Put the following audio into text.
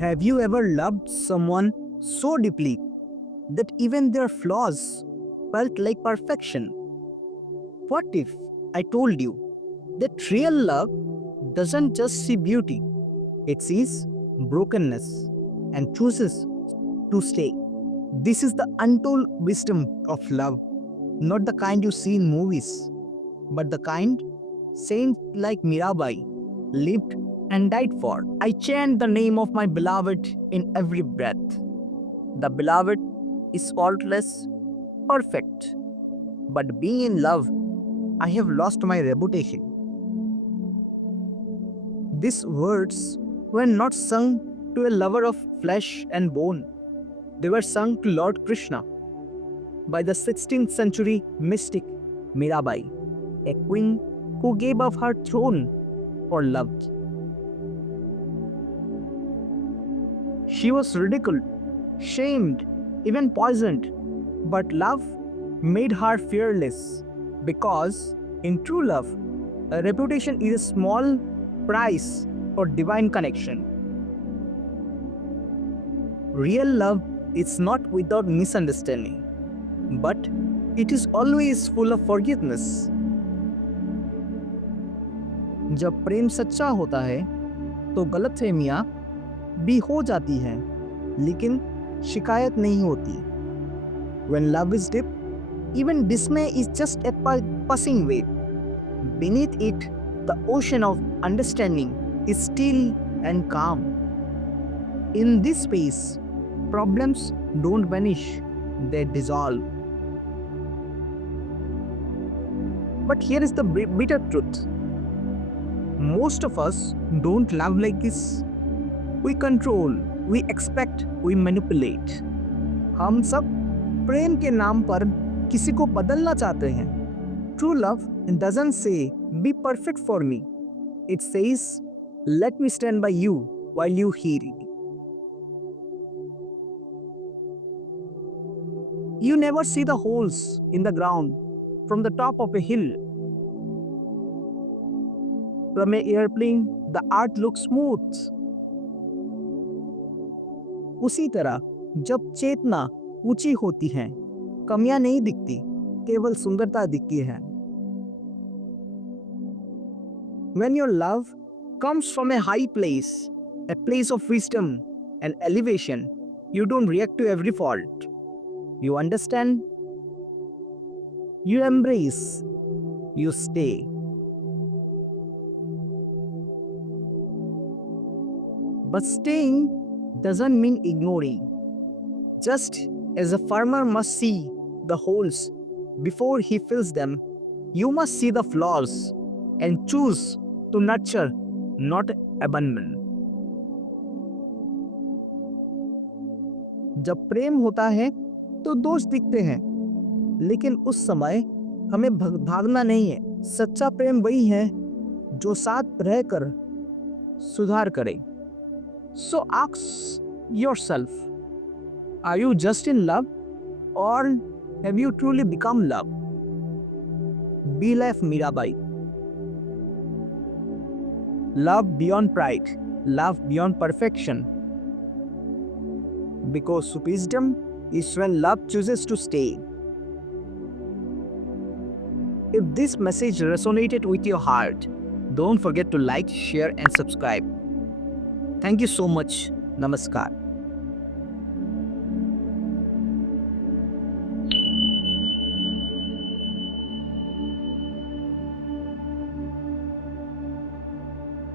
Have you ever loved someone so deeply that even their flaws felt like perfection? What if I told you that real love doesn't just see beauty, it sees brokenness and chooses to stay? This is the untold wisdom of love, not the kind you see in movies, but the kind saints like Mirabai lived and died for. I chant the name of my beloved in every breath. The beloved is faultless, perfect, but being in love, I have lost my reputation. These words were not sung to a lover of flesh and bone, they were sung to Lord Krishna by the 16th century mystic Mirabai, a queen who gave up her throne for love. She was ridiculed, shamed, even poisoned, but love made her fearless because, in true love, a reputation is a small price for divine connection. Real love is not without misunderstanding, but it is always full of forgiveness. जब प्रेम सच्चा होता है तो गलतफहमियां भी हो जाती हैं, लेकिन शिकायत नहीं होती. When love is deep, even dismay is just a passing wave. Beneath it, the ocean of understanding is still and calm. In this space, problems don't vanish, they dissolve. But here is the bitter truth. Most of us don't love like this. We control, we expect, we manipulate. हम सब प्रेम के नाम पर किसी को बदलना चाहते हैं. True love doesn't say, be perfect for me. It says, let me stand by you while you heal. You never see the holes in the ground from the top of a hill. From an airplane, the earth looks smooth. उसी तरह जब चेतना ऊंची होती है, कमियां नहीं दिखती, केवल सुंदरता दिखती है. When your love comes from a high place, a place of wisdom and elevation, you don't react to every fault. You understand, you embrace, you stay. But staying doesn't mean ignoring. Just as a farmer must see the holes before he fills them, you must see the flaws and choose to nurture, not abandon. जब प्रेम होता है तो दोष दिखते हैं, लेकिन उस समय हमें भागना नहीं है. सच्चा प्रेम वही है जो साथ रहकर सुधार करे. So ask yourself, are you just in love or have you truly become love? Be like Mirabai. Love beyond pride, love beyond perfection. Because wisdom is when love chooses to stay. If this message resonated with your heart, don't forget to like, share, and subscribe. Thank you so much. Namaskar.